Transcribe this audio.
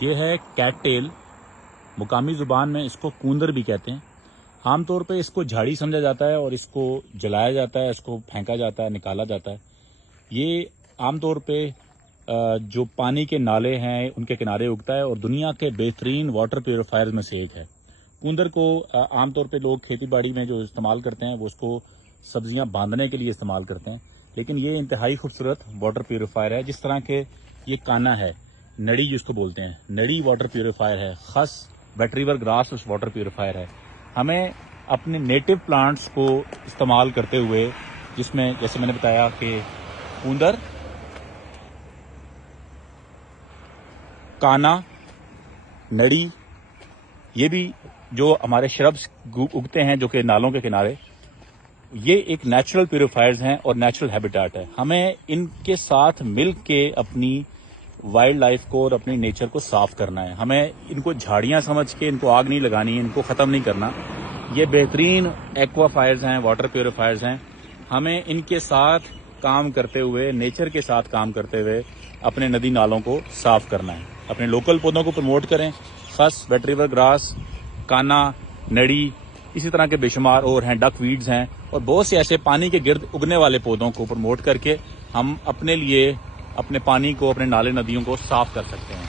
یہ ہے Kate tell. مقامی زبان میں اس کو کوندر بھی کہتے ہیں. عام طور پہ اس کو جھاڑی سمجھا جاتا ہے اور اس کو جلایا جاتا ہے, اس کو پھینکا جاتا ہے, نکالا جاتا ہے. یہ عام طور پہ جو پانی کے نالے ہیں ان کے کنارے اگتا ہے اور دنیا کے بہترین واٹر پیوریفائر میں سے ایک ہے. کوندر کو عام طور پہ لوگ کھیتی باڑی میں جو استعمال کرتے ہیں وہ اس کو سبزیاں باندھنے کے لیے استعمال کرتے ہیں, لیکن یہ انتہائی خوبصورت واٹر پیوریفائر ہے. جس طرح کہ یہ کانا ہے, نڑی جس کو بولتے ہیں, نڑی واٹر پیوریفائر ہے. خس vetiver grass water purifier ہے. ہمیں اپنے نیٹو پلانٹس کو استعمال کرتے ہوئے, جس میں جیسے میں نے بتایا کہ کوندر, کانا, نڑی, یہ بھی جو ہمارے شربس اگتے ہیں جو کہ نالوں کے کنارے, یہ ایک نیچرل پیوریفائرز ہیں اور نیچرل ہیبیٹیٹ ہے. ہمیں ان کے ساتھ مل کے اپنی وائلڈ لائف کو اور اپنی نیچر کو صاف کرنا ہے. ہمیں ان کو جھاڑیاں سمجھ کے ان کو آگ نہیں لگانی, ان کو ختم نہیں کرنا. یہ بہترین ایکوا فائرز ہیں, واٹر پیوریفائرز ہیں. ہمیں ان کے ساتھ کام کرتے ہوئے, نیچر کے ساتھ کام کرتے ہوئے اپنے ندی نالوں کو صاف کرنا ہے. اپنے لوکل پودوں کو پروموٹ کریں. خس, ویٹ ریور گراس, کانا, نڑی, اسی طرح کے بے شمار اور ہیں, ڈک ویڈز ہیں, اور بہت سے ایسے پانی کے گرد اگنے والے پودوں کو پروموٹ کر کے ہم اپنے لیے اپنے پانی کو, اپنے نالے ندیوں کو صاف کر سکتے ہیں.